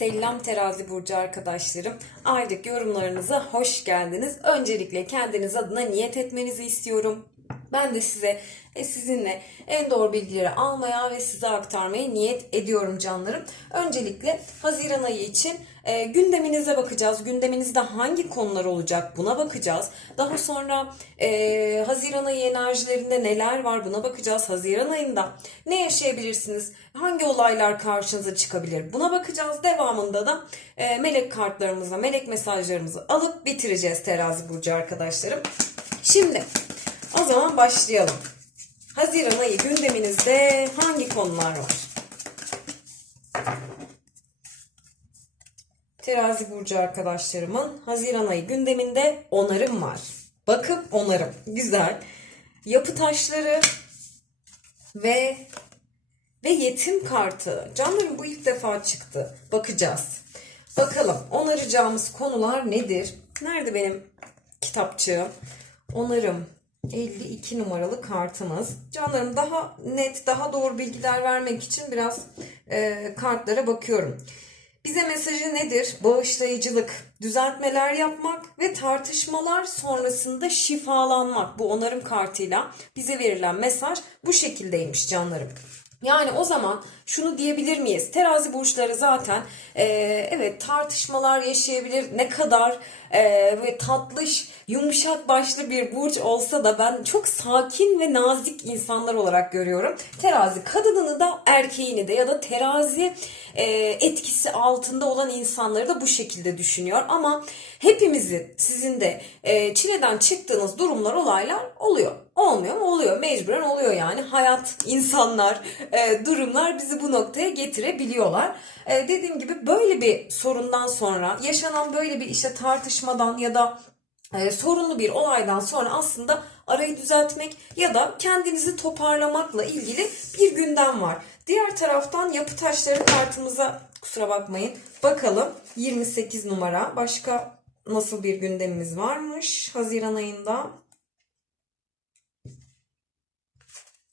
Selam terazi burcu arkadaşlarım. Aylık yorumlarınıza hoş geldiniz. Öncelikle kendiniz adına niyet etmenizi istiyorum. Ben de size e, sizinle en doğru bilgileri almaya ve size aktarmaya niyet ediyorum canlarım. Öncelikle Haziran ayı için e, gündeminize bakacağız. Gündeminizde hangi konular olacak buna bakacağız. Daha sonra e, Haziran ayı enerjilerinde neler var buna bakacağız. Haziran ayında ne yaşayabilirsiniz? Hangi olaylar karşınıza çıkabilir? Buna bakacağız. Devamında da e, melek kartlarımızı, melek mesajlarımızı alıp bitireceğiz terazi burcu arkadaşlarım. Şimdi o zaman başlayalım. Haziran ayı gündeminizde hangi konular var? Terazi burcu arkadaşlarımın Haziran ayı gündeminde onarım var. Bakım onarım. Güzel. Yapı taşları ve ve yetim kartı. Canlarım bu ilk defa çıktı. Bakacağız. Bakalım onaracağımız konular nedir? Nerede benim kitapçığım? Onarım. 52 numaralı kartımız. Canlarım daha net, daha doğru bilgiler vermek için biraz e, kartlara bakıyorum. Bize mesajı nedir? Bağışlayıcılık, düzeltmeler yapmak ve tartışmalar sonrasında şifalanmak. Bu onarım kartıyla bize verilen mesaj bu şekildeymiş canlarım. Yani o zaman şunu diyebilir miyiz? Terazi burçları zaten e, evet tartışmalar yaşayabilir. Ne kadar e, ve tatlış, yumuşak başlı bir burç olsa da ben çok sakin ve nazik insanlar olarak görüyorum. Terazi kadınını da erkeğini de ya da terazi e, etkisi altında olan insanları da bu şekilde düşünüyor. Ama hepimizin sizin de e, çileden çıktığınız durumlar, olaylar oluyor. Olmuyor mu? Oluyor. Mecburen oluyor yani. Hayat, insanlar, e, durumlar bizi bu noktaya getirebiliyorlar. E, dediğim gibi böyle bir sorundan sonra, yaşanan böyle bir işte tartışmadan ya da e, sorunlu bir olaydan sonra aslında arayı düzeltmek ya da kendinizi toparlamakla ilgili bir gündem var. Diğer taraftan yapı taşları kartımıza kusura bakmayın. Bakalım 28 numara başka nasıl bir gündemimiz varmış Haziran ayında.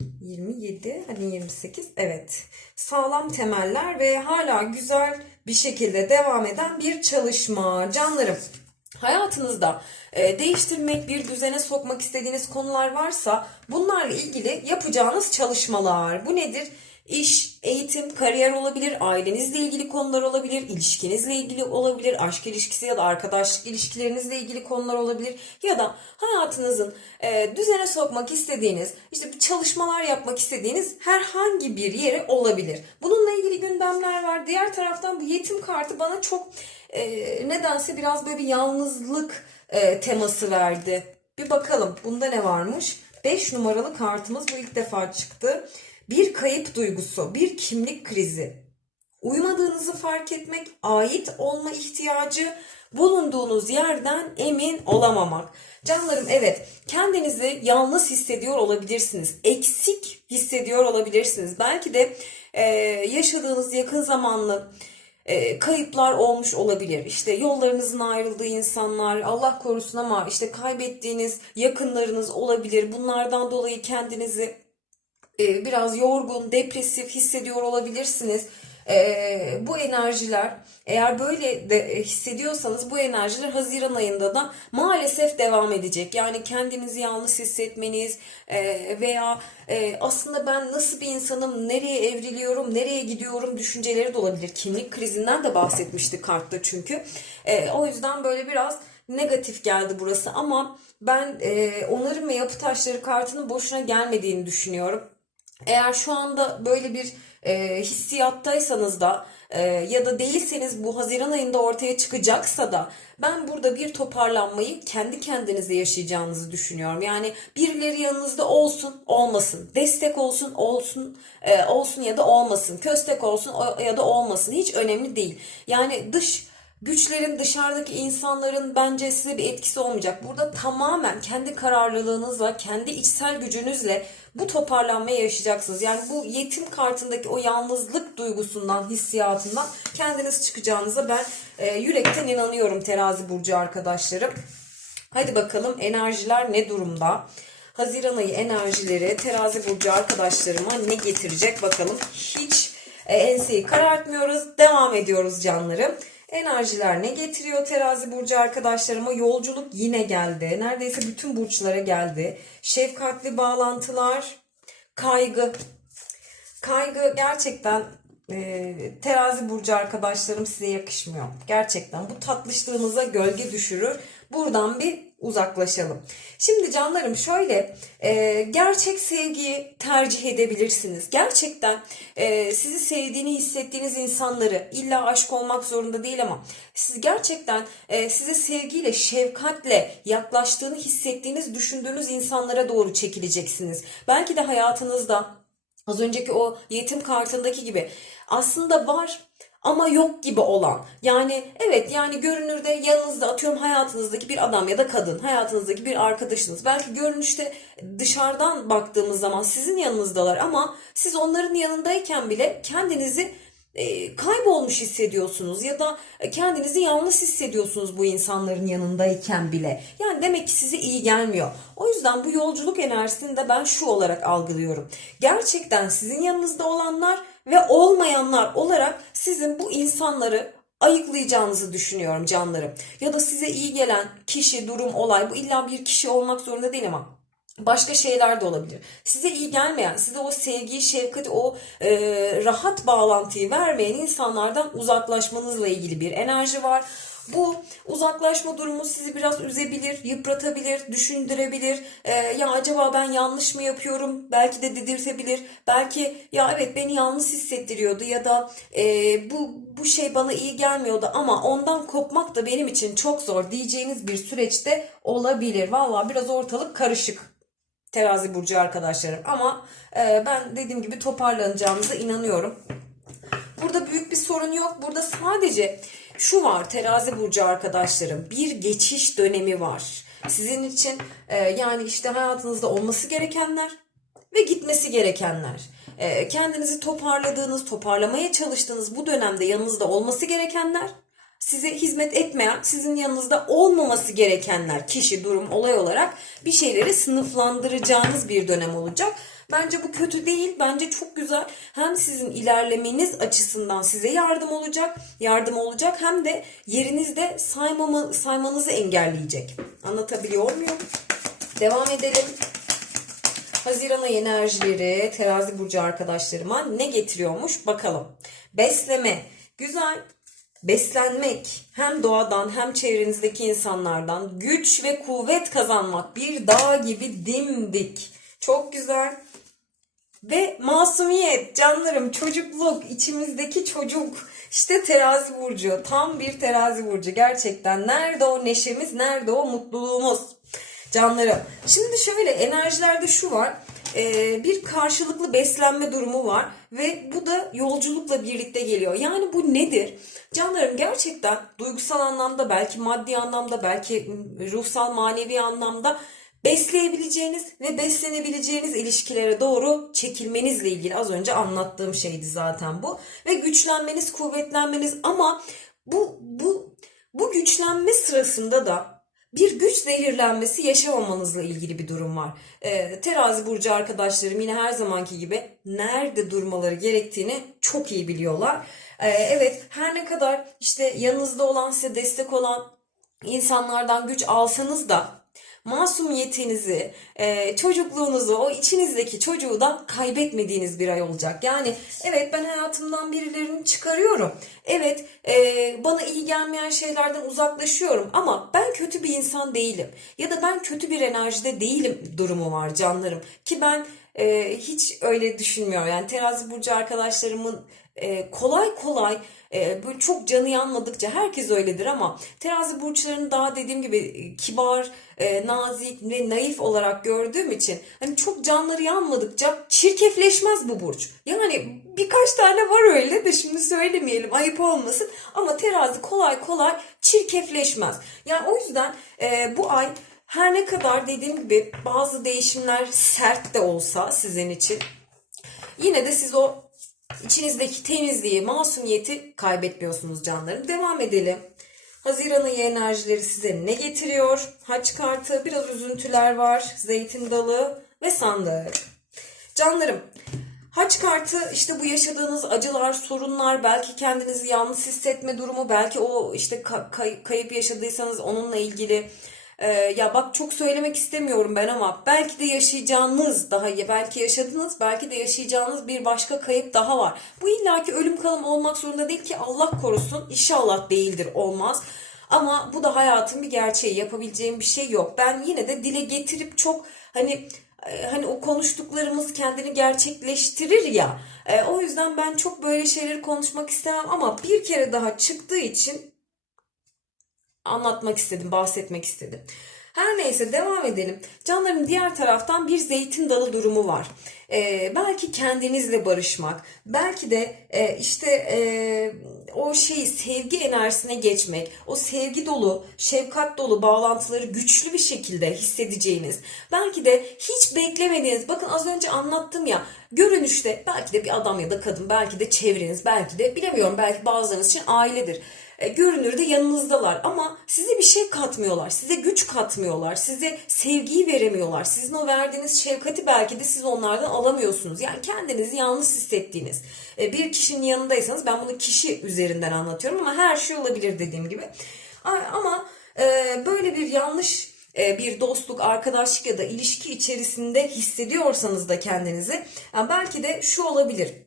27 hani 28 evet. Sağlam temeller ve hala güzel bir şekilde devam eden bir çalışma canlarım. Hayatınızda e, değiştirmek bir düzene sokmak istediğiniz konular varsa bunlarla ilgili yapacağınız çalışmalar. Bu nedir İş, eğitim, kariyer olabilir, ailenizle ilgili konular olabilir, ilişkinizle ilgili olabilir, aşk ilişkisi ya da arkadaşlık ilişkilerinizle ilgili konular olabilir ya da hayatınızın e, düzene sokmak istediğiniz, işte çalışmalar yapmak istediğiniz herhangi bir yere olabilir. Bununla ilgili gündemler var. Diğer taraftan bu yetim kartı bana çok e, nedense biraz böyle bir yalnızlık e, teması verdi. Bir bakalım bunda ne varmış? 5 numaralı kartımız bu ilk defa çıktı. Bir kayıp duygusu, bir kimlik krizi, uymadığınızı fark etmek, ait olma ihtiyacı, bulunduğunuz yerden emin olamamak. Canlarım evet kendinizi yalnız hissediyor olabilirsiniz. Eksik hissediyor olabilirsiniz. Belki de e, yaşadığınız yakın zamanlı e, kayıplar olmuş olabilir. İşte yollarınızın ayrıldığı insanlar, Allah korusun ama işte kaybettiğiniz yakınlarınız olabilir. Bunlardan dolayı kendinizi e, biraz yorgun, depresif hissediyor olabilirsiniz. E, bu enerjiler eğer böyle de hissediyorsanız bu enerjiler Haziran ayında da maalesef devam edecek. Yani kendinizi yalnız hissetmeniz e, veya aslında ben nasıl bir insanım, nereye evriliyorum, nereye gidiyorum düşünceleri de olabilir. Kimlik krizinden de bahsetmişti kartta çünkü. o yüzden böyle biraz negatif geldi burası ama ben onarım ve yapı taşları kartının boşuna gelmediğini düşünüyorum. Eğer şu anda böyle bir e, hissiyattaysanız da e, ya da değilseniz bu Haziran ayında ortaya çıkacaksa da ben burada bir toparlanmayı kendi kendinize yaşayacağınızı düşünüyorum. Yani birileri yanınızda olsun, olmasın. Destek olsun, olsun, e, olsun ya da olmasın. Köstek olsun ya da olmasın. Hiç önemli değil. Yani dış güçlerin dışarıdaki insanların bence size bir etkisi olmayacak. Burada tamamen kendi kararlılığınızla, kendi içsel gücünüzle bu toparlanmayı yaşayacaksınız. Yani bu yetim kartındaki o yalnızlık duygusundan, hissiyatından kendiniz çıkacağınıza ben e, yürekten inanıyorum terazi burcu arkadaşlarım. Hadi bakalım enerjiler ne durumda? Haziran ayı enerjileri terazi burcu arkadaşlarıma ne getirecek bakalım. Hiç E, enseyi karartmıyoruz. Devam ediyoruz canlarım. Enerjiler ne getiriyor terazi burcu arkadaşlarıma? Yolculuk yine geldi. Neredeyse bütün burçlara geldi. Şefkatli bağlantılar, kaygı. Kaygı gerçekten e, terazi burcu arkadaşlarım size yakışmıyor. Gerçekten bu tatlışlığınıza gölge düşürür. Buradan bir uzaklaşalım. Şimdi canlarım şöyle e, gerçek sevgiyi tercih edebilirsiniz. Gerçekten e, sizi sevdiğini hissettiğiniz insanları illa aşk olmak zorunda değil ama siz gerçekten e, size sevgiyle, şefkatle yaklaştığını hissettiğiniz, düşündüğünüz insanlara doğru çekileceksiniz. Belki de hayatınızda Az önceki o yetim kartındaki gibi aslında var ama yok gibi olan. Yani evet yani görünürde yanınızda atıyorum hayatınızdaki bir adam ya da kadın, hayatınızdaki bir arkadaşınız. Belki görünüşte dışarıdan baktığımız zaman sizin yanınızdalar ama siz onların yanındayken bile kendinizi e, kaybolmuş hissediyorsunuz ya da kendinizi yalnız hissediyorsunuz bu insanların yanındayken bile. Yani demek ki size iyi gelmiyor. O yüzden bu yolculuk enerjisini de ben şu olarak algılıyorum. Gerçekten sizin yanınızda olanlar ve olmayanlar olarak sizin bu insanları ayıklayacağınızı düşünüyorum canlarım. Ya da size iyi gelen kişi, durum, olay bu illa bir kişi olmak zorunda değil ama Başka şeyler de olabilir. Size iyi gelmeyen, size o sevgiyi, şefkati, o e, rahat bağlantıyı vermeyen insanlardan uzaklaşmanızla ilgili bir enerji var. Bu uzaklaşma durumu sizi biraz üzebilir, yıpratabilir, düşündürebilir. E, ya acaba ben yanlış mı yapıyorum? Belki de dedirtebilir. Belki ya evet beni yalnız hissettiriyordu ya da e, bu bu şey bana iyi gelmiyordu ama ondan kopmak da benim için çok zor diyeceğiniz bir süreçte olabilir. Vallahi biraz ortalık karışık terazi burcu arkadaşlarım. Ama e, ben dediğim gibi toparlanacağımıza inanıyorum. Burada büyük bir sorun yok. Burada sadece şu var terazi burcu arkadaşlarım. Bir geçiş dönemi var. Sizin için e, yani işte hayatınızda olması gerekenler ve gitmesi gerekenler. E, kendinizi toparladığınız, toparlamaya çalıştığınız bu dönemde yanınızda olması gerekenler size hizmet etmeyen, sizin yanınızda olmaması gerekenler, kişi, durum, olay olarak bir şeyleri sınıflandıracağınız bir dönem olacak. Bence bu kötü değil. Bence çok güzel. Hem sizin ilerlemeniz açısından size yardım olacak, yardım olacak hem de yerinizde saymama, saymanızı engelleyecek. Anlatabiliyor muyum? Devam edelim. Haziran ayı enerjileri terazi burcu arkadaşlarıma ne getiriyormuş bakalım. Besleme. Güzel beslenmek hem doğadan hem çevrenizdeki insanlardan güç ve kuvvet kazanmak bir dağ gibi dimdik. Çok güzel. Ve masumiyet canlarım çocukluk içimizdeki çocuk işte terazi burcu tam bir terazi burcu gerçekten nerede o neşemiz nerede o mutluluğumuz canlarım. Şimdi şöyle enerjilerde şu var e, bir karşılıklı beslenme durumu var ve bu da yolculukla birlikte geliyor. Yani bu nedir? Canlarım gerçekten duygusal anlamda belki maddi anlamda belki ruhsal manevi anlamda besleyebileceğiniz ve beslenebileceğiniz ilişkilere doğru çekilmenizle ilgili az önce anlattığım şeydi zaten bu ve güçlenmeniz, kuvvetlenmeniz ama bu bu bu güçlenme sırasında da bir güç zehirlenmesi yaşamamanızla ilgili bir durum var. E, terazi burcu arkadaşlarım yine her zamanki gibi nerede durmaları gerektiğini çok iyi biliyorlar. E, evet her ne kadar işte yanınızda olan size destek olan insanlardan güç alsanız da masumiyetinizi, e, çocukluğunuzu, o içinizdeki çocuğu da kaybetmediğiniz bir ay olacak. Yani evet ben hayatımdan birilerini çıkarıyorum. Evet e, bana iyi gelmeyen şeylerden uzaklaşıyorum ama ben kötü bir insan değilim. Ya da ben kötü bir enerjide değilim durumu var canlarım. Ki ben e, hiç öyle düşünmüyorum. Yani terazi burcu arkadaşlarımın e, kolay kolay e, böyle çok canı yanmadıkça herkes öyledir ama terazi burçlarını daha dediğim gibi e, kibar, e, nazik ve naif olarak gördüğüm için hani çok canları yanmadıkça çirkefleşmez bu burç. Yani birkaç tane var öyle de şimdi söylemeyelim ayıp olmasın ama terazi kolay kolay çirkefleşmez. Yani o yüzden e, bu ay her ne kadar dediğim gibi bazı değişimler sert de olsa sizin için yine de siz o içinizdeki temizliği, masumiyeti kaybetmiyorsunuz canlarım. Devam edelim. Haziran ayı enerjileri size ne getiriyor? Haç kartı, biraz üzüntüler var, zeytin dalı ve sandık. Canlarım, Haç kartı işte bu yaşadığınız acılar, sorunlar, belki kendinizi yalnız hissetme durumu, belki o işte ka- kay- kayıp yaşadıysanız onunla ilgili Ee, ya bak çok söylemek istemiyorum ben ama belki de yaşayacağınız daha iyi, belki yaşadınız, belki de yaşayacağınız bir başka kayıp daha var. Bu illaki ölüm kalım olmak zorunda değil ki Allah korusun. İnşallah değildir, olmaz. Ama bu da hayatın bir gerçeği. Yapabileceğim bir şey yok. Ben yine de dile getirip çok hani e, hani o konuştuklarımız kendini gerçekleştirir ya. E, o yüzden ben çok böyle şeyleri konuşmak istemem ama bir kere daha çıktığı için anlatmak istedim, bahsetmek istedim. Her neyse devam edelim. Canlarım diğer taraftan bir zeytin dalı durumu var. Ee, belki kendinizle barışmak, belki de e, işte e, o şeyi sevgi enerjisine geçmek, o sevgi dolu, şefkat dolu bağlantıları güçlü bir şekilde hissedeceğiniz, belki de hiç beklemediğiniz, bakın az önce anlattım ya, görünüşte belki de bir adam ya da kadın, belki de çevreniz, belki de bilemiyorum, belki bazılarınız için ailedir e, görünürde yanınızdalar ama size bir şey katmıyorlar, size güç katmıyorlar, size sevgiyi veremiyorlar. Sizin o verdiğiniz şefkati belki de siz onlardan alamıyorsunuz. Yani kendinizi yalnız hissettiğiniz e, bir kişinin yanındaysanız ben bunu kişi üzerinden anlatıyorum ama her şey olabilir dediğim gibi. Ama e, böyle bir yanlış e, bir dostluk, arkadaşlık ya da ilişki içerisinde hissediyorsanız da kendinizi belki de şu olabilir.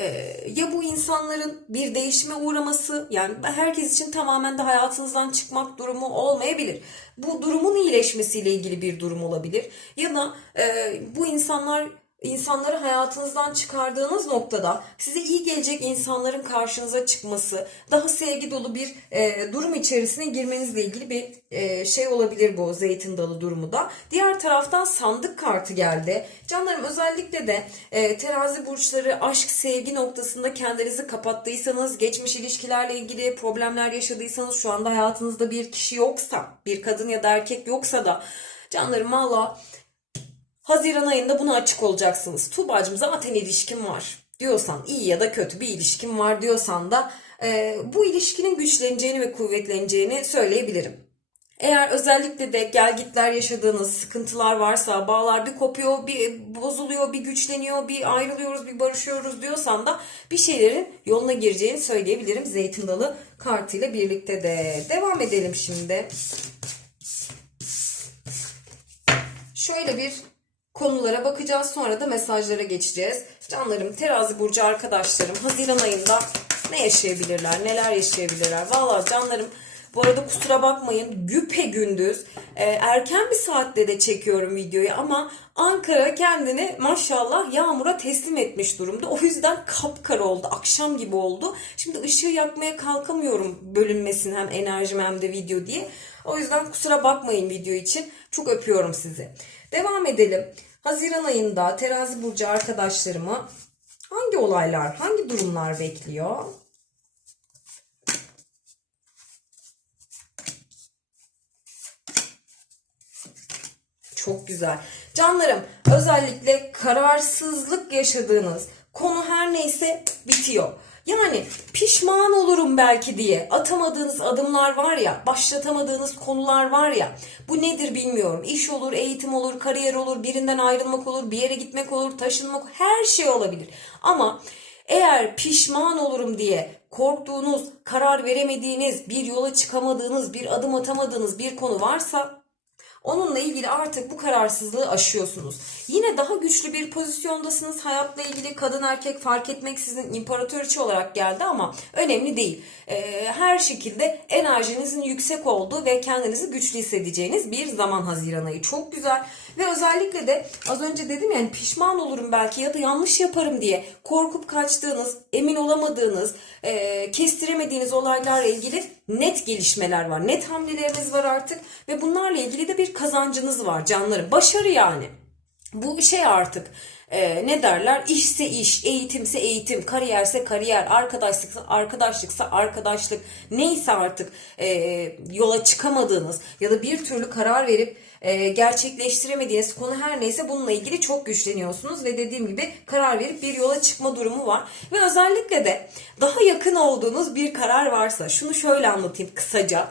Ee, ya bu insanların bir değişime uğraması yani herkes için tamamen de hayatınızdan çıkmak durumu olmayabilir. Bu durumun iyileşmesiyle ilgili bir durum olabilir. Ya da e, bu insanlar insanları hayatınızdan çıkardığınız noktada size iyi gelecek insanların karşınıza çıkması, daha sevgi dolu bir e, durum içerisine girmenizle ilgili bir e, şey olabilir bu zeytin dalı durumu da. Diğer taraftan sandık kartı geldi. Canlarım özellikle de e, terazi burçları aşk sevgi noktasında kendinizi kapattıysanız, geçmiş ilişkilerle ilgili problemler yaşadıysanız, şu anda hayatınızda bir kişi yoksa, bir kadın ya da erkek yoksa da canlarım valla Haziran ayında buna açık olacaksınız. Tuğba'cığım zaten ilişkim var diyorsan, iyi ya da kötü bir ilişkim var diyorsan da e, bu ilişkinin güçleneceğini ve kuvvetleneceğini söyleyebilirim. Eğer özellikle de gelgitler yaşadığınız sıkıntılar varsa, bağlar bir kopuyor, bir bozuluyor, bir güçleniyor, bir ayrılıyoruz, bir barışıyoruz diyorsan da bir şeylerin yoluna gireceğini söyleyebilirim. Zeytin dalı kartıyla birlikte de. Devam edelim şimdi. Şöyle bir konulara bakacağız. Sonra da mesajlara geçeceğiz. Canlarım, terazi burcu arkadaşlarım Haziran ayında ne yaşayabilirler, neler yaşayabilirler? Vallahi canlarım bu arada kusura bakmayın güpe gündüz e, erken bir saatte de çekiyorum videoyu ama Ankara kendini maşallah yağmura teslim etmiş durumda. O yüzden kapkara oldu. Akşam gibi oldu. Şimdi ışığı yakmaya kalkamıyorum bölünmesin hem enerjim hem de video diye. O yüzden kusura bakmayın video için. Çok öpüyorum sizi. Devam edelim. Haziran ayında terazi burcu arkadaşlarımı hangi olaylar, hangi durumlar bekliyor? Çok güzel. Canlarım özellikle kararsızlık yaşadığınız konu her neyse bitiyor. Yani pişman olurum belki diye atamadığınız adımlar var ya, başlatamadığınız konular var ya. Bu nedir bilmiyorum. İş olur, eğitim olur, kariyer olur, birinden ayrılmak olur, bir yere gitmek olur, taşınmak her şey olabilir. Ama eğer pişman olurum diye korktuğunuz, karar veremediğiniz, bir yola çıkamadığınız, bir adım atamadığınız bir konu varsa Onunla ilgili artık bu kararsızlığı aşıyorsunuz. Yine daha güçlü bir pozisyondasınız. Hayatla ilgili kadın erkek fark etmeksizin imparatoriçe olarak geldi ama önemli değil. Ee, her şekilde enerjinizin yüksek olduğu ve kendinizi güçlü hissedeceğiniz bir zaman Haziran ayı. Çok güzel. Ve özellikle de az önce dedim yani pişman olurum belki ya da yanlış yaparım diye korkup kaçtığınız, emin olamadığınız, e, kestiremediğiniz olaylarla ilgili net gelişmeler var. Net hamleleriniz var artık ve bunlarla ilgili de bir kazancınız var canlarım. Başarı yani. Bu şey artık. E, ne derler? İşse iş, eğitimse eğitim, kariyerse kariyer, arkadaşlıksa arkadaşlıksa arkadaşlık. Neyse artık e, yola çıkamadığınız ya da bir türlü karar verip e, gerçekleştiremediğiniz konu her neyse bununla ilgili çok güçleniyorsunuz ve dediğim gibi karar verip bir yola çıkma durumu var. Ve özellikle de daha yakın olduğunuz bir karar varsa şunu şöyle anlatayım kısaca.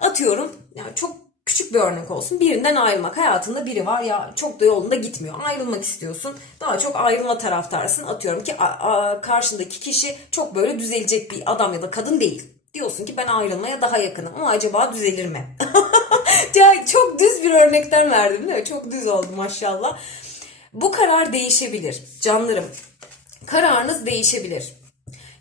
Atıyorum yani çok küçük bir örnek olsun. Birinden ayrılmak. Hayatında biri var ya çok da yolunda gitmiyor. Ayrılmak istiyorsun. Daha çok ayrılma taraftarsın. Atıyorum ki a- a- karşındaki kişi çok böyle düzelecek bir adam ya da kadın değil. Diyorsun ki ben ayrılmaya daha yakınım ama acaba düzelir mi? çok düz bir örnekten verdim değil mi? Çok düz oldu maşallah. Bu karar değişebilir canlarım. Kararınız değişebilir.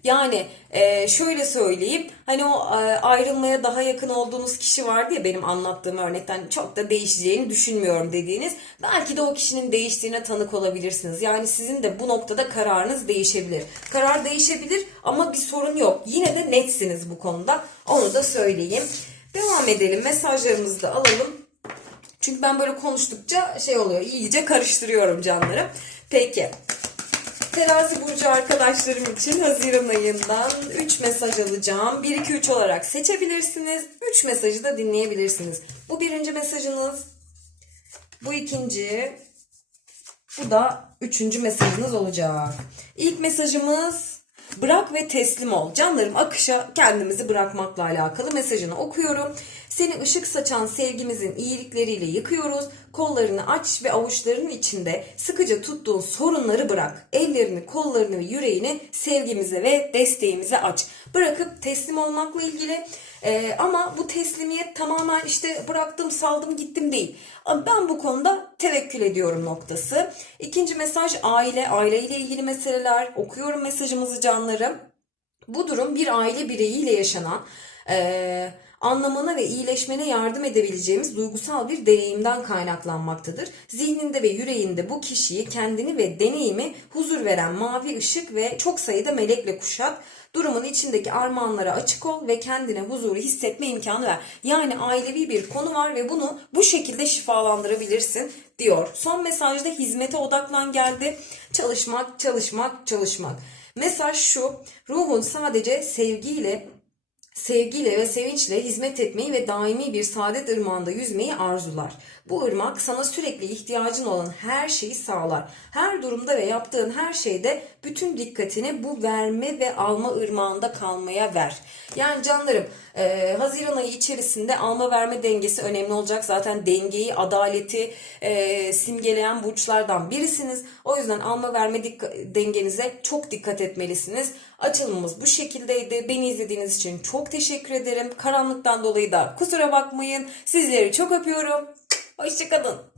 Yani e, şöyle söyleyeyim hani o e, ayrılmaya daha yakın olduğunuz kişi vardı ya benim anlattığım örnekten çok da değişeceğini düşünmüyorum dediğiniz belki de o kişinin değiştiğine tanık olabilirsiniz. Yani sizin de bu noktada kararınız değişebilir. Karar değişebilir ama bir sorun yok. Yine de netsiniz bu konuda onu da söyleyeyim. Devam edelim mesajlarımızı da alalım. Çünkü ben böyle konuştukça şey oluyor iyice karıştırıyorum canlarım. Peki Terazi burcu arkadaşlarım için Haziran ayından 3 mesaj alacağım. 1 2 3 olarak seçebilirsiniz. 3 mesajı da dinleyebilirsiniz. Bu birinci mesajınız. Bu ikinci. Bu da üçüncü mesajınız olacak. İlk mesajımız bırak ve teslim ol. Canlarım akışa kendimizi bırakmakla alakalı mesajını okuyorum. Seni ışık saçan sevgimizin iyilikleriyle yıkıyoruz. Kollarını aç ve avuçlarının içinde sıkıca tuttuğun sorunları bırak. Ellerini, kollarını ve yüreğini sevgimize ve desteğimize aç. Bırakıp teslim olmakla ilgili ee, ama bu teslimiyet tamamen işte bıraktım saldım gittim değil. Ben bu konuda tevekkül ediyorum noktası. İkinci mesaj aile, aileyle ilgili meseleler. Okuyorum mesajımızı canlarım. Bu durum bir aile bireyiyle yaşanan eee, anlamana ve iyileşmene yardım edebileceğimiz duygusal bir deneyimden kaynaklanmaktadır. Zihninde ve yüreğinde bu kişiyi, kendini ve deneyimi huzur veren mavi ışık ve çok sayıda melekle kuşat. Durumun içindeki armağanlara açık ol ve kendine huzuru hissetme imkanı ver. Yani ailevi bir konu var ve bunu bu şekilde şifalandırabilirsin diyor. Son mesajda hizmete odaklan geldi. Çalışmak, çalışmak, çalışmak. Mesaj şu. Ruhun sadece sevgiyle sevgiyle ve sevinçle hizmet etmeyi ve daimi bir saadet ırmağında yüzmeyi arzular. Bu ırmak sana sürekli ihtiyacın olan her şeyi sağlar. Her durumda ve yaptığın her şeyde bütün dikkatini bu verme ve alma ırmağında kalmaya ver. Yani canlarım e, Haziran ayı içerisinde alma verme dengesi önemli olacak. Zaten dengeyi, adaleti e, simgeleyen burçlardan birisiniz. O yüzden alma verme dengenize çok dikkat etmelisiniz. Açılımımız bu şekildeydi. Beni izlediğiniz için çok teşekkür ederim. Karanlıktan dolayı da kusura bakmayın. Sizleri çok öpüyorum. Hoşçakalın.